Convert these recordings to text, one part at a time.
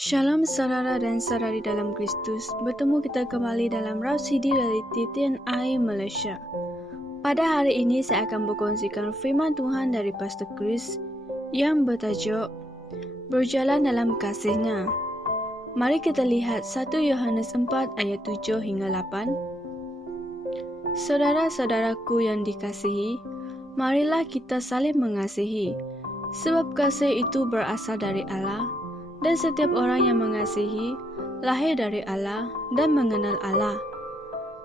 Shalom saudara dan saudari dalam Kristus. Bertemu kita kembali dalam Rhapsody Reality TNI Malaysia. Pada hari ini saya akan berkongsikan firman Tuhan dari Pastor Chris yang bertajuk Berjalan dalam Kasih-Nya. Mari kita lihat 1 Yohanes 4 ayat 7 hingga 8. Saudara-saudaraku yang dikasihi, marilah kita saling mengasihi, sebab kasih itu berasal dari Allah. Dan setiap orang yang mengasihi, lahir dari Allah dan mengenal Allah.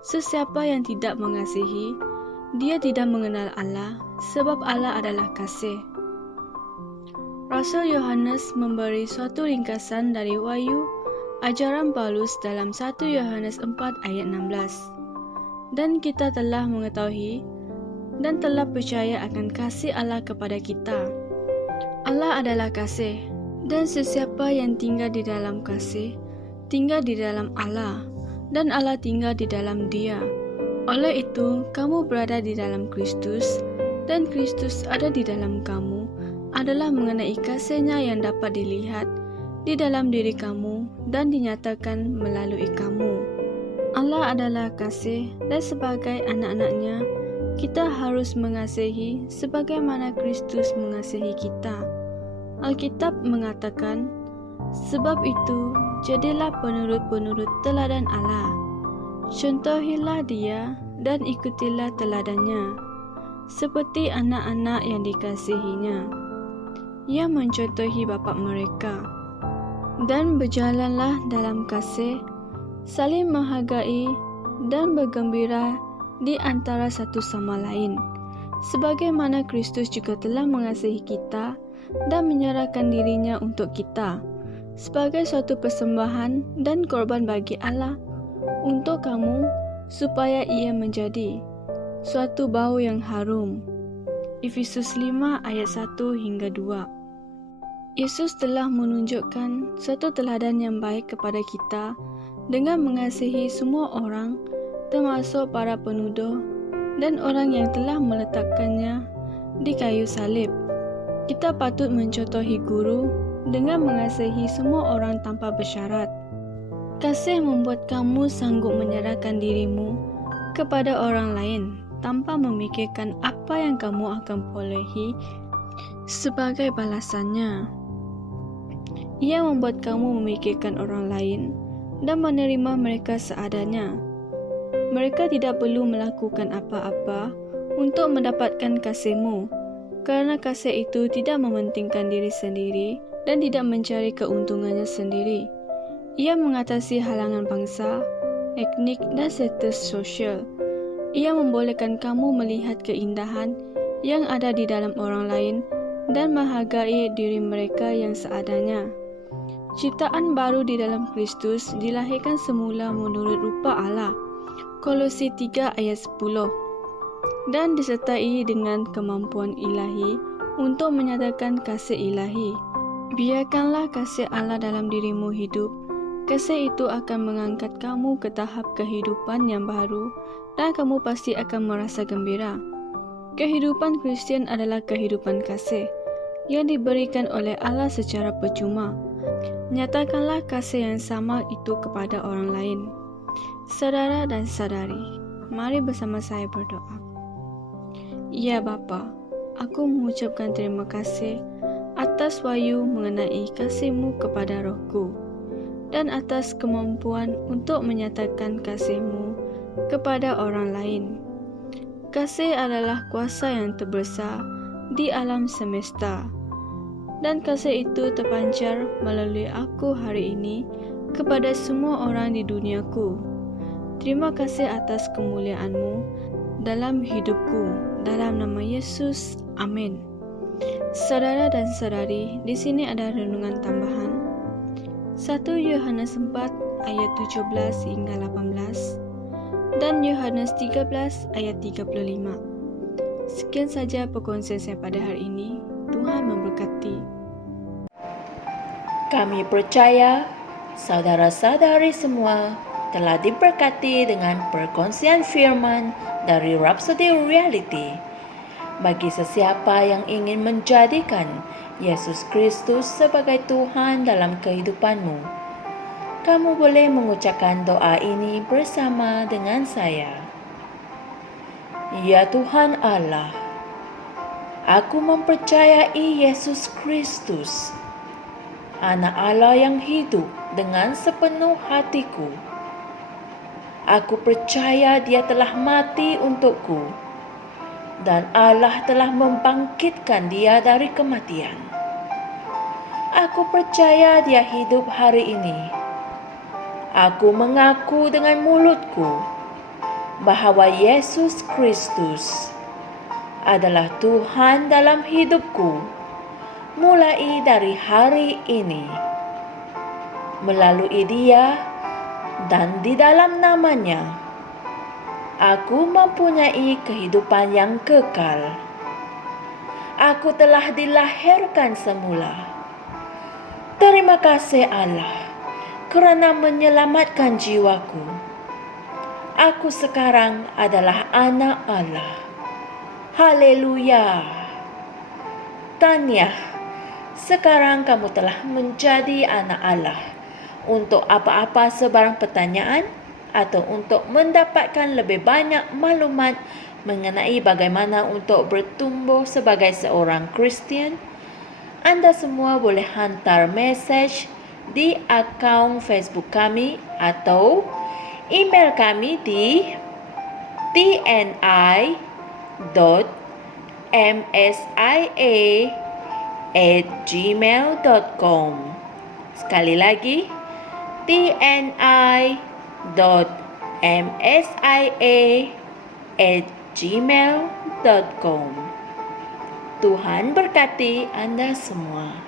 Sesiapa yang tidak mengasihi, dia tidak mengenal Allah, sebab Allah adalah kasih. Rasul Yohanes memberi suatu ringkasan dari Wahyu, ajaran Paulus dalam 1 Yohanes 4 ayat 16. Dan kita telah mengetahui dan telah percaya akan kasih Allah kepada kita. Allah adalah kasih. Dan sesiapa yang tinggal di dalam kasih, tinggal di dalam Allah, dan Allah tinggal di dalam dia. Oleh itu, kamu berada di dalam Kristus, dan Kristus ada di dalam kamu, adalah mengenai kasih-Nya yang dapat dilihat di dalam diri kamu dan dinyatakan melalui kamu. Allah adalah kasih, dan sebagai anak-anak-Nya, kita harus mengasihi sebagaimana Kristus mengasihi kita. Alkitab mengatakan, sebab itu, jadilah penurut-penurut teladan Allah. Contohilah dia dan ikutilah teladannya, seperti anak-anak yang dikasihinya. Ia mencontohi bapa mereka. Dan berjalanlah dalam kasih, saling menghargai dan bergembira di antara satu sama lain, sebagaimana Kristus juga telah mengasihi kita dan menyerahkan dirinya untuk kita sebagai suatu persembahan dan korban bagi Allah untuk kamu, supaya ia menjadi suatu bau yang harum. Efesus 5 ayat 1 hingga 2. Yesus telah menunjukkan suatu teladan yang baik kepada kita dengan mengasihi semua orang, termasuk para penuduh dan orang yang telah meletakkannya di kayu salib. Kita patut mencontohi guru dengan mengasihi semua orang tanpa bersyarat. Kasih membuat kamu sanggup menyerahkan dirimu kepada orang lain tanpa memikirkan apa yang kamu akan perolehi sebagai balasannya. Ia membuat kamu memikirkan orang lain dan menerima mereka seadanya. Mereka tidak perlu melakukan apa-apa untuk mendapatkan kasih-Mu, karena kasih itu tidak mementingkan diri sendiri dan tidak mencari keuntungannya sendiri. Ia mengatasi halangan bangsa, etnik, dan status sosial. Ia membolehkan kamu melihat keindahan yang ada di dalam orang lain dan menghargai diri mereka yang seadanya. Ciptaan baru di dalam Kristus dilahirkan semula menurut rupa Allah. Kolose 3 ayat 10. Dan disertai dengan kemampuan ilahi untuk menyatakan kasih ilahi. Biarkanlah kasih Allah dalam dirimu hidup. Kasih itu akan mengangkat kamu ke tahap kehidupan yang baru dan kamu pasti akan merasa gembira. Kehidupan Kristian adalah kehidupan kasih yang diberikan oleh Allah secara percuma. Nyatakanlah kasih yang sama itu kepada orang lain. Saudara dan saudari, mari bersama saya berdoa. Ya Bapa, aku mengucapkan terima kasih atas wahyu mengenai kasih-Mu kepada rohku dan atas kemampuan untuk menyatakan kasih-Mu kepada orang lain. Kasih adalah kuasa yang terbesar di alam semesta, dan kasih itu terpancar melalui aku hari ini kepada semua orang di duniaku. Terima kasih atas kemuliaan-Mu dalam hidupku. Dalam nama Yesus, amin. Saudara dan saudari, di sini ada renungan tambahan. 1 Yohanes 4 ayat 17 hingga 18 dan Yohanes 13 ayat 35. Sekian saja perkongsian saya pada hari ini. Tuhan memberkati. Kami percaya saudara-saudari semua telah diberkati dengan perkongsian firman dari Rhapsody Reality. Bagi sesiapa yang ingin menjadikan Yesus Kristus sebagai Tuhan dalam kehidupanmu. Kamu boleh mengucapkan doa ini bersama dengan saya. Ya Tuhan Allah, aku mempercayai Yesus Kristus, Anak Allah yang hidup dengan sepenuh hatiku. Aku percaya Dia telah mati untukku, dan Allah telah membangkitkan Dia dari kematian. Aku percaya Dia hidup hari ini. Aku mengaku dengan mulutku bahwa Yesus Kristus adalah Tuhan dalam hidupku mulai dari hari ini. Melalui Dia dan di dalam nama-Nya, aku mempunyai kehidupan yang kekal. Aku telah dilahirkan semula. Terima kasih Allah kerana menyelamatkan jiwaku. Aku sekarang adalah anak Allah. Haleluya. Tahniah, sekarang kamu telah menjadi anak Allah. Untuk apa-apa sebarang pertanyaan atau untuk mendapatkan lebih banyak maklumat mengenai bagaimana untuk bertumbuh sebagai seorang Kristian, anda semua boleh hantar mesej di akaun Facebook kami atau email kami di tni.msia@gmail.com. Sekali lagi, tni.msia@gmail.com. Tuhan berkati Anda semua.